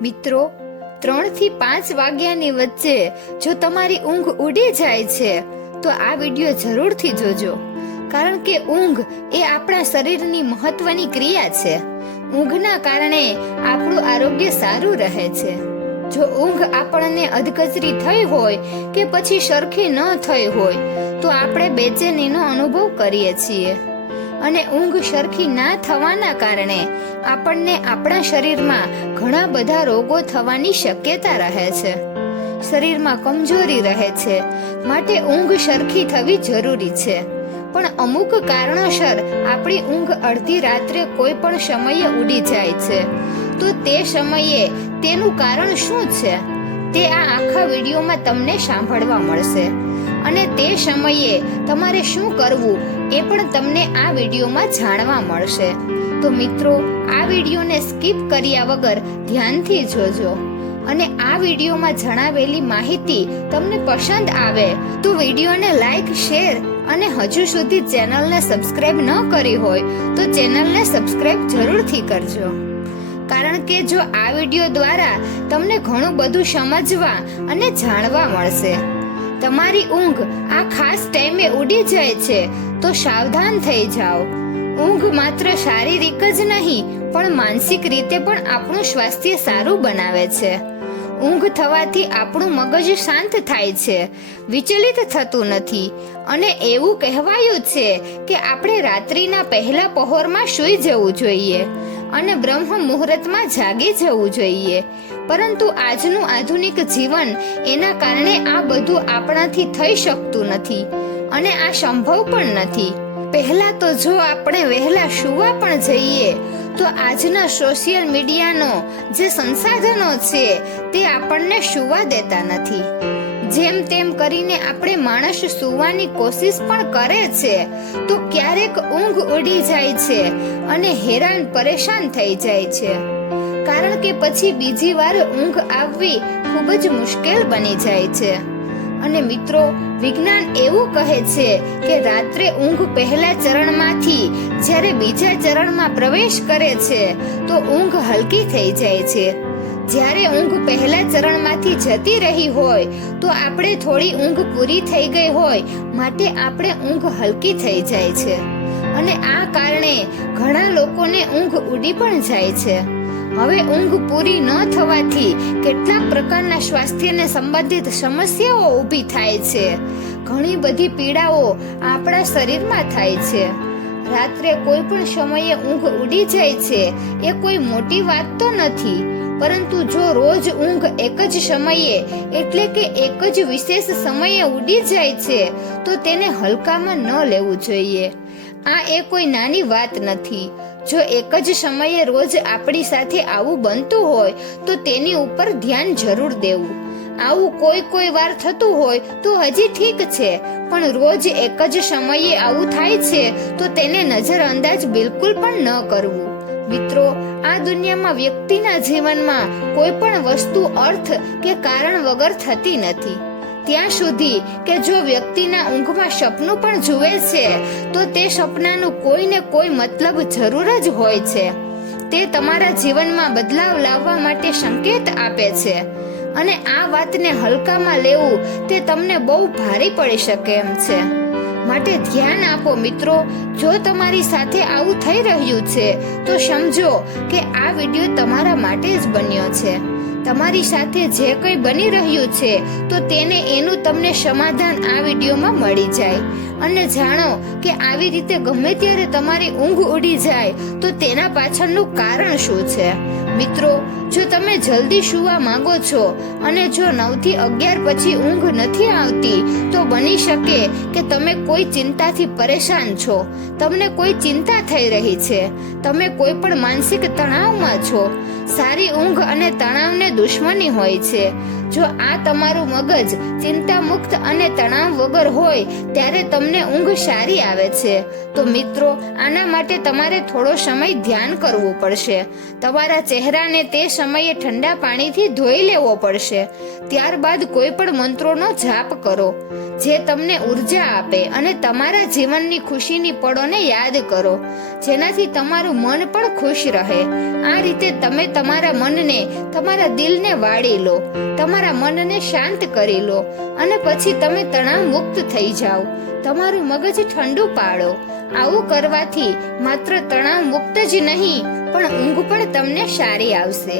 મિત્રો, 3 થી 5 વાગ્યાની વચ્ચે જો તમારી ઊંઘ ઉડી જાય છે તો આ વિડીયો જરૂરથી જોજો, કારણ કે ઊંઘ એ આપણા શરીરની મહત્વની ક્રિયા છે. ઊંઘના કારણે આપણું આરોગ્ય સારું રહે છે. જો ઊંઘ આપણને અધકચરી થઈ હોય કે પછી સરખી ન થઈ હોય તો આપણે બેચેનીનો અનુભવ કરીએ છીએ, અને ઊંઘ સરખી ના થવાના કારણે આપણને આપણા શરીરમાં ઘણા બધા રોગો થવાની શક્યતા રહે છે. શરીરમાં કમજોરી રહે છે, માટે ઊંઘ સરખી થવી જરૂરી છે. પણ અમુક કારણોસર આપણી ઊંઘ અડધી રાત્રે કોઈ પણ સમયે ઉડી જાય છે, તો તે સમયે તેનું કારણ શું છે તે આ આખા વિડીયોમાં તમને સાંભળવા મળશે, અને તે સમયે તમારે શું કરવું એ પણ તમને આ વિડીયોમાં જાણવા મળશે. તો મિત્રો, આ વિડીયોને સ્કીપ કર્યા વગર ધ્યાનથી જોજો, અને આ વિડીયોમાં જણાવેલી માહિતી તમને પસંદ આવે તો વિડીયોને લાઈક, શેર અને હજુ સુધી ચેનલને સબસ્ક્રાઇબ ન કરી હોય તો ચેનલને સબસ્ક્રાઇબ જરૂરથી કરજો, કારણ કે જો આ વિડીયો દ્વારા તમને ઘણું બધું સમજવા અને જાણવા મળશે. તમારી ઊંઘ આ ખાસ ટાઈમે ઉડી જાય છે તો સાવધાન થઈ જાઓ. ઊંઘ માત્ર શારીરિક જ નહીં પણ માનસિક રીતે પણ આપણું સ્વાસ્થ્ય સારું બનાવે છે. ઊંઘ થવાથી આપણું મગજ શાંત થાય છે, વિચલિત થતું નથી, અને એવું કહેવાયું છે કે આપણે રાત્રિના પહેલા પહોરમાં સૂઈ જવું જોઈએ અને બ્રહ્મ મુહૂર્તમાં જાગી જવું જોઈએ. પરંતુ આજનું આધુનિક જીવન એના કારણે આ બધું આપણાથી થઈ શકતું નથી, અને આ સંભવ પણ નથી. પહેલા તો જો આપણે વહેલા સૂવા પણ જઈએ તો આજના સોશિયલ મીડિયાનો જે સંસાધનો છે તે આપણને સૂવા દેતા નથી. જેમ તેમ કરીને આપણે માણસ સૂવાની કોશિશ પણ કરે છે તો ક્યારેક ઊંઘ ઉડી જાય છે અને હેરાન પરેશાન થઈ જાય છે, કારણ કે પછી બીજી વાર ઊંઘ આવવી ખૂબ જ મુશ્કેલ બની જાય છે. અને મિત્રો, વિજ્ઞાન એવું કહે છે કે રાત્રે ઊંઘ પહેલા ચરણમાંથી જ્યારે બીજા ચરણમાં પ્રવેશ કરે છે તો ઊંઘ હલકી થઈ જાય છે. જ્યારે ઊંઘ પહેલા ચરણમાંથી જતી રહી હોય તો આપણે થોડી ઊંઘ પૂરી થઈ ગઈ હોય, માટે આપણે ઊંઘ હલકી થઈ જાય છે, અને આ કારણે ઘણા લોકોને ઊંઘ ઉડી પણ જાય છે. હવે ઊંઘ પૂરી ન થવાથી કેટલાક પ્રકારના સ્વાસ્થ્યને સંબંધિત સમસ્યાઓ ઊભી થાય છે. ઘણી બધી પીડાઓ આપણા શરીરમાં થાય છે. રાત્રે કોઈ પણ સમયે ઊંઘ ઉડી જાય છે એ કોઈ મોટી વાત તો નથી, પરંતુ જો રોજ ઊંઘ એક જ સમયે એટલે કે એક જ વિશેષ સમયે ઉડી જાય છે તો તેને હલકામાં ન લેવું જોઈએ. આ એ કોઈ નાની વાત નથી. જો એક જ સમયે રોજ આપણી સાથે આવું બનતું હોય તો તેની ઉપર ધ્યાન જરૂર દેવું. આવું કોઈ વાર થતું હોય તો હજી ઠીક છે, પણ રોજ એક જ સમયે આવું થાય છે તો તેને નજરઅંદાજ બિલકુલ પણ ન કરવું. મિત્રો, આ દુનિયામાં વ્યક્તિના જીવનમાં કોઈ પણ વસ્તુ અર્થ કે કારણ વગર થતી નથી. ત્યાં સુધી કે જો વ્યક્તિના ઊંઘમાં સપનું પણ જુએ છે તો તે સપનાનું કોઈને કોઈ મતલબ જરૂર જ હોય છે. તે તમારા જીવનમાં બદલાવ લાવવા માટે સંકેત આપે છે, અને આ વાતને હલકામાં લેવું તે તમને બહુ ભારે પડી શકે એમ છે. માટે ધ્યાન આપો મિત્રો. જો તમારી સાથે આવું થઈ રહ્યું છે તો સમજો કે આ વિડીયો તમારા માટે જ બન્યો છે. તમારી સાથે જે કંઈ બની રહ્યું છે તો એનું તમને સમાધાન આ વિડીયોમાં મળી જાય, અને જાણો કે આવી રીતે ગમે ત્યારે તમારી ઊંઘ ઉડી જાય તો તેના પાછળનું કારણ શું છે. મિત્રો, જો તમે જલ્દી સૂવા માંગો છો અને જો 9 થી 11 પછી ઊંઘ નથી આવતી તો બની શકે કે તમે કોઈ ચિંતાથી પરેશાન છો, તમને કોઈ ચિંતા થઈ રહી છે, તમે કોઈ પણ માનસિક તણાવમાં છો. સારી ઊંઘ અને તણાવને દુશ્મની હોય છે. જો આ તમારું મગજ ચિંતા મુક્ત અને તણાવ વગર હોય ત્યારે તમને ઊંઘ સારી આવે છે. તો મિત્રો, આના માટે તમારે થોડો સમય ધ્યાન કરવું પડશે. તમારા ચહેરાને તે સમયે ઠંડા પાણીથી ધોઈ લેવો પડશે. ત્યારબાદ કોઈ પણ મંત્રોનો જાપ કરો જે તમને ઉર્જા આપે અને તમારા જીવનની ખુશીની પળોને યાદ કરો, જેનાથી તમારું મન પણ ખુશ રહે. આ રીતે તમે તમારા મનને, તમારા દિલને વાળી લો, તમારા મનને શાંત કરી લો અને પછી તમે તણાવ મુક્ત થઈ જાઓ. તમારું મગજ ઠંડુ પાડો. આવું કરવાથી માત્ર તણાવ મુક્ત જ નહીં પણ ઊંઘ પણ તમને સારી આવશે.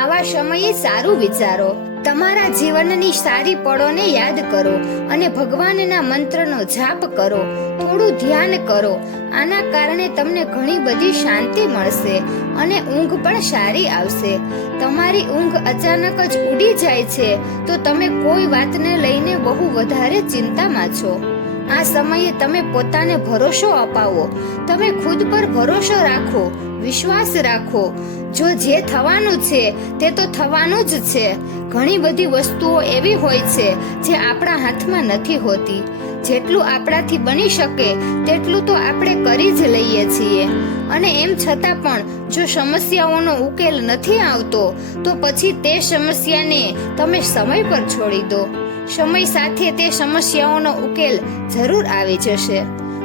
આવા સમયે સારું વિચારો, તમારા જીવનની સારી પળોને યાદ કરો અને ભગવાનના મંત્રનો જાપ કરો, થોડું ધ્યાન કરો. આના કારણે તમને ઘણી બધી શાંતિ મળશે અને ઊંઘ પણ સારી આવશે. તમારી ઊંઘ અચાનક જ ઉડી જાય છે તો તમે કોઈ વાતને લઈને બહુ વધારે ચિંતામાં છો. આ સમયે તમે પોતાને ભરોસો અપાવો, તમે ખુદ પર ભરોસો રાખો, વિશ્વાસ રાખો. જો જે થવાનું છે તે તો થવાનું જ છે. ઘણી બધી વસ્તુઓ એવી હોય છે જે આપણા હાથમાં નથી હોતી. જેટલું આપણાથી બની શકે તેટલું તો આપણે કરી જ લઈએ છીએ અને એમ છતાં પણ જો સમસ્યાઓનો ઉકેલ નથી આવતો તો પછી તે સમસ્યાને તમે સમય પર છોડી દો. સમય સાથે તે સમસ્યાઓનો ઉકેલ જરૂર આવી જશે.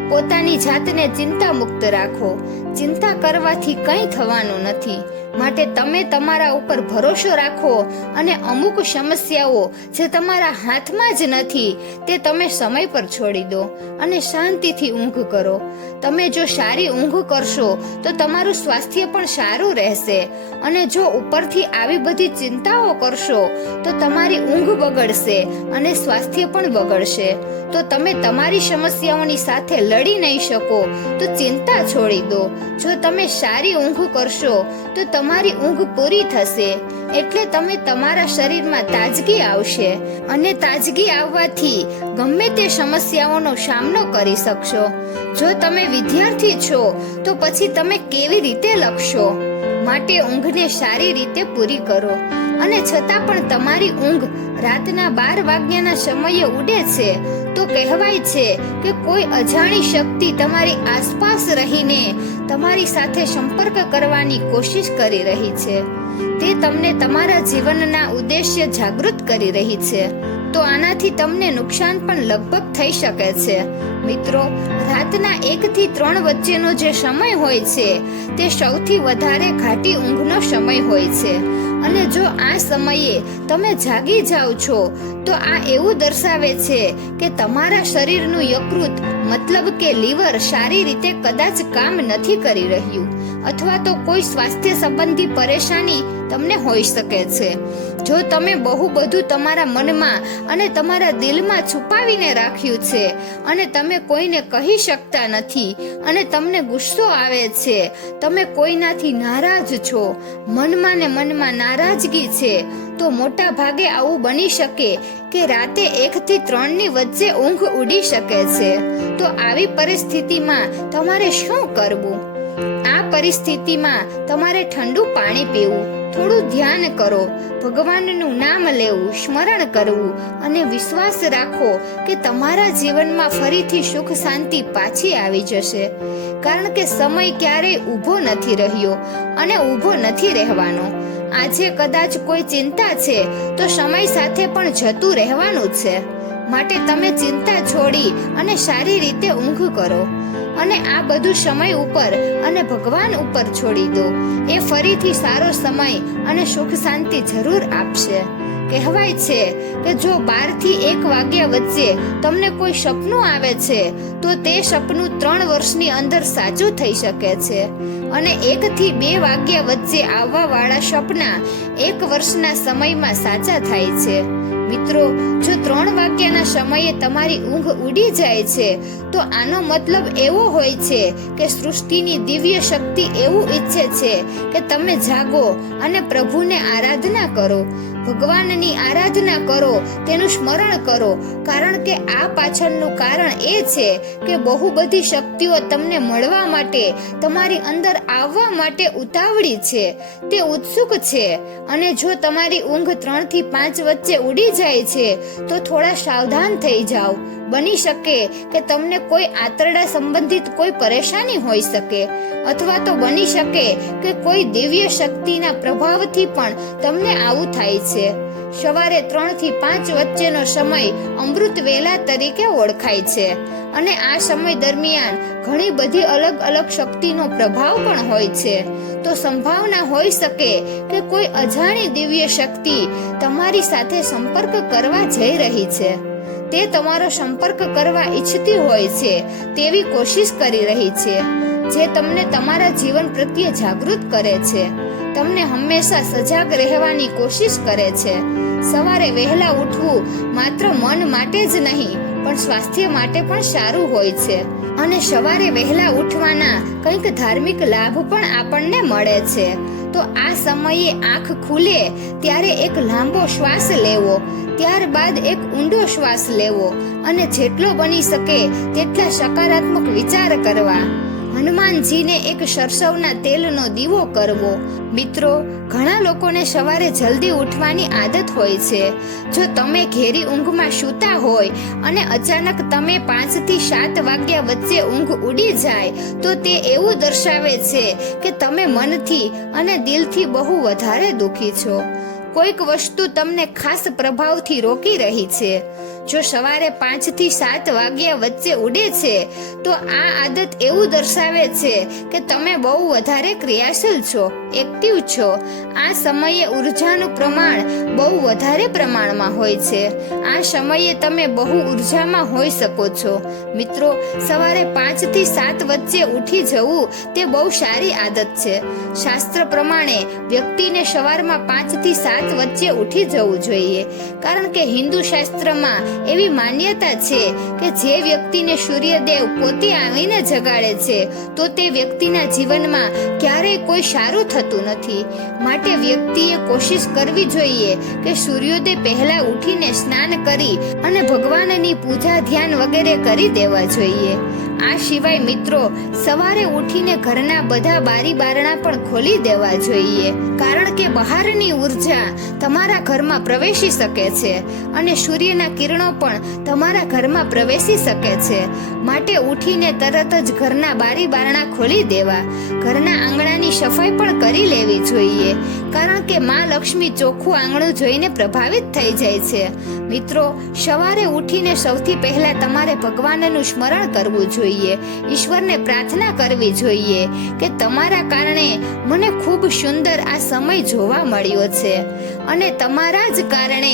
પોતાની જાતને ચિંતા મુક્ત રાખો. ચિંતા કરવાથી કંઈ થવાનું નથી. માટે તમે તમારા ઉપર ભરોસો રાખો અને અમુક સમસ્યાઓ જે તમારા હાથમાં જ નથી તે તમે સમય પર છોડી દો અને શાંતિથી ઊંઘ કરો. તમે જો સારી ઊંઘ કરશો તો તમારું સ્વાસ્થ્ય પણ સારું રહેશે અને જો ઉપરથી આવી બધી ચિંતાઓ કરશો તો તમારી ઊંઘ બગડશે અને સ્વાસ્થ્ય પણ બગડશે. તો તમે તમારી સમસ્યાઓની સાથે લડી નહીં શકો તો ચિંતા છોડી દો. જો તમે સારી ઊંઘ કરશો તો તમારી ઊંઘ પૂરી થશે એટલે તમે તમારા શરીરમાં તાજગી આવશે અને તાજગી આવવાથી ગમે તે સમસ્યાઓનો સામનો કરી શકશો. જો તમે વિદ્યાર્થી છો તો પછી તમે કેવી રીતે લખશો? માટે ઊંઘને સારી રીતે પૂરી કરો. અને છતાં પણ તમારી ઊંઘ રાતના 12 વાગ્યાના સમયે ઉડે છે તો કહેવાય છે કે કોઈ અજાણી શક્તિ તમારી આસપાસ રહીને તમારી સાથે સંપર્ક કરવાની કોશિશ કરી રહી છે. તે તમને તમારા જીવનના ઉદ્દેશ્ય જાગૃત કરી રહી છે. તો આનાથી તમને નુકસાન પણ લગભગ થઈ શકે છે. મિત્રો, રાતના 1 થી 3 વચ્ચેનો જે સમય હોય છે તે સૌથી વધારે ઘાટી ઊંઘનો સમય હોય છે અને જો આ સમયે તમે જાગી જાઓ છો તો આ એવું દર્શાવે છે કે તમારા શરીરનું યકૃત મતલબ કે લીવર સારી રીતે કદાચ કામ નથી કરી રહ્યું અથવા તો કોઈ સ્વાસ્થ્ય સંબંધી પરેશાની તમને હોઈ શકે છે. જો તમે બહુ બધું તમારા મનમાં અને તમારા દિલમાં છુપાવીને રાખ્યું છે અને તમે કોઈને કહી શકતા નથી અને તમને ગુસ્સો આવે છે, તમે કોઈનાથી નારાજ છો, મનમાં ને મનમાં નારાજગી છે, તો મોટા ભાગે આવું બની શકે કે રાતે 1 થી 3 ની વચ્ચે ઊંઘ ઉડી શકે છે. તો આવી પરિસ્થિતિમાં તમારે શું કરવું? આ પરિસ્થિતિમાં તમારે ઠંડુ પાણી પીવું, થોડું ધ્યાન કરો, ભગવાનનું નામ લેવું, સ્મરણ કરવું અને વિશ્વાસ રાખો કે તમારા જીવનમાં ફરીથી સુખ શાંતિ પાછી આવી જશે. કારણ કે સમય ક્યારેય ઊભો નથી રહ્યો અને ઊભો નથી રહેવાનો. આજે કદાચ કોઈ ચિંતા છે તો સમય સાથે પણ જતું રહેવાનું છે. માટે તમે ચિંતા છોડી અને સારી રીતે ઊંઘ કરો અને આ બધું સમય ઉપર અને ભગવાન ઉપર છોડી દો. એ ફરીથી સારો સમય અને સુખ શાંતિ જરૂર આપશે. કહેવાય છે કે જો 12 થી 1 વાગ્યા વચ્ચે તમને કોઈ સપનું આવે છે તો તે સપનું 3 વર્ષની અંદર સાચું થઈ શકે છે અને 1 થી 2 વાગ્યા વચ્ચે આવવા વાળા સપના 1 વર્ષના સમયમાં સાચા થાય છે. મિત્રો, જો 3 વાગ્યાના સમયે તમારી ઊંઘ ઉડી જાય છે તો આનો મતલબ એવો હોય છે કે સૃષ્ટિની દિવ્ય શક્તિ એવું ઈચ્છે છે કે તમે જાગો અને પ્રભુને આરાધના કરો, ભગવાનની આરાધના કરો, તેનું સ્મરણ કરો. કારણ કે આ પાછળનું કારણ એ છે કે બહુ બધી શક્તિઓ તમને મળવા માટે, તમારી અંદર આવવા માટે ઉતાવળી છે, તે ઉત્સુક છે. અને જો તમારી ઊંઘ 3 થી 5 વચ્ચે ઉડી જાય છે તો થોડા સાવધાન થઈ જાઓ. બની શકે કે તમને કોઈ આંતરડા સંબંધિત કોઈ પરેશાની હોઈ શકે અથવા તો બની શકે કે કોઈ દિવ્ય શક્તિના પ્રભાવથી પણ તમને આવું થાય છે. સવારે 3 થી 5 વચ્ચેનો સમય અમૃત વેલા તરીકે ઓળખાય છે અને આ સમય દરમિયાન ઘણી બધી અલગ અલગ શક્તિનો પ્રભાવ પણ હોય છે. તો સંભાવના હોઈ શકે કે કોઈ અજાણી દિવ્ય શક્તિ તમારી સાથે સંપર્ક કરવા જઈ રહી છે. તે તમારો સંપર્ક કરવા ઈચ્છતી હોય છે, તેવી કોશિશ કરી રહી છે, જે તમને તમારા જીવન પ્રત્યે જાગૃત કરે છે, તમને હંમેશા સજાગ રહેવાની કોશિશ કરે છે. સવારે વહેલા ઉઠવું માત્ર મન માટે જ નહીં પણ સ્વાસ્થ્ય માટે પણ સારું હોય છે અને સવારે વહેલા ઉઠવાના કંઈક ધાર્મિક લાભ પણ આપણને મળે છે. તો આ સમયે આંખ ખુલે ત્યારે એક લાંબો શ્વાસ લેવો, ત્યારબાદ એક ઊંડો શ્વાસ લેવો અને જેટલો બની શકે તેટલા સકારાત્મક વિચાર કરવા. હનુમાનજીને એક સરસવના તેલનો દીવો કરવો. મિત્રો, ઘણા લોકોને સવારે જલ્દી ઉઠવાની આદત હોય છે. જો તમે ઘેરી ઊંઘમાં સૂતા હોય અને અચાનક તમે 5 થી 7 વાગ્યા વચ્ચે ઊંઘ ઉડી જાય તો તે એવું દર્શાવે છે કે તમે મનથી અને દિલથી બહુ વધારે દુઃખી છો. કોઈક વસ્તુ તમને ખાસ પ્રભાવથી રોકી રહી છે. જો સવારે 5 થી 7 વાગ્યા વચ્ચે ઉડે છે તો આ આદત એવું દર્શાવે છે કે તમે બહુ વધારે ક્રિયાશીલ છો, એક્ટિવ છો. આ સમયે ઉર્જાનું પ્રમાણ બહુ વધારે પ્રમાણમાં હોય છે. આ સમયે તમે બહુ ઉર્જામાં હોઈ શકો છો. મિત્રો, સવારે 5 થી 7 વચ્ચે ઉઠી જવું તે બહુ સારી આદત છે. શાસ્ત્ર પ્રમાણે વ્યક્તિને સવારમાં 5 થી 7 વચ્ચે ઉઠી જવું જોઈએ, કારણ કે હિન્દુ શાસ્ત્રમાં એવી માન્યતા છે કે જે વ્યક્તિને સૂર્યદેવ પોતે આવીને જગાડે છે તો તે વ્યક્તિના જીવનમાં ક્યારેય કોઈ સારું થતું નથી. માટે વ્યક્તિએ કોશિશ કરવી જોઈએ કે સૂર્યોદય પહેલા ઉઠીને સ્નાન કરી અને ભગવાનની પૂજા ધ્યાન વગેરે કરી દેવા જોઈએ. આ સિવાય મિત્રો, સવારે ઉઠીને ઘરના બધા બારી બારણા પણ ખોલી દેવા જોઈએ, કારણ કે બહારની ઉર્જા તમારા ઘરમાં પ્રવેશી શકે છે અને સૂર્યના કિરણો પણ તમારા ઘરમાં પ્રવેશી શકે છે. માટે ઉઠીને તરત જ ઘરના બારી બારણા ખોલી દેવા. ઘરના આંગણાની સફાઈ પણ કરી લેવી જોઈએ, કારણ કે માં લક્ષ્મી ચોખ્ખું આંગણું જોઈને પ્રભાવિત થઈ જાય છે. મિત્રો, સવારે ઉઠીને સૌથી પહેલા તમારે ભગવાનનું સ્મરણ કરવું જોઈએ, ઈશ્વરને પ્રાર્થના કરવી જોઈએ કે તમારા કારણે મને ખૂબ સુંદર આ સમય જોવા મળ્યો છે અને તમારા જ કારણે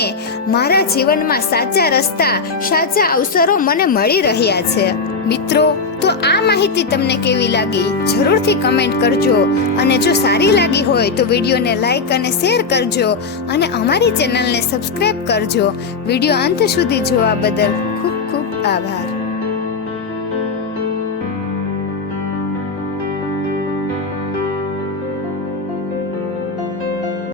મારા જીવનમાં સાચા રસ્તા, સાચા અવસરો મને મળી રહ્યા છે. મિત્રો, તો આ માહિતી તમને કેવી લાગી જરૂરથી કમેન્ટ કરજો અને જો સારી લાગી હોય તો વિડીયોને લાઈક અને શેર કરજો અને અમારી ચેનલને સબસ્ક્રાઇબ કરજો. વિડીયો અંત સુધી જોવા બદલ ખૂબ ખૂબ આભાર.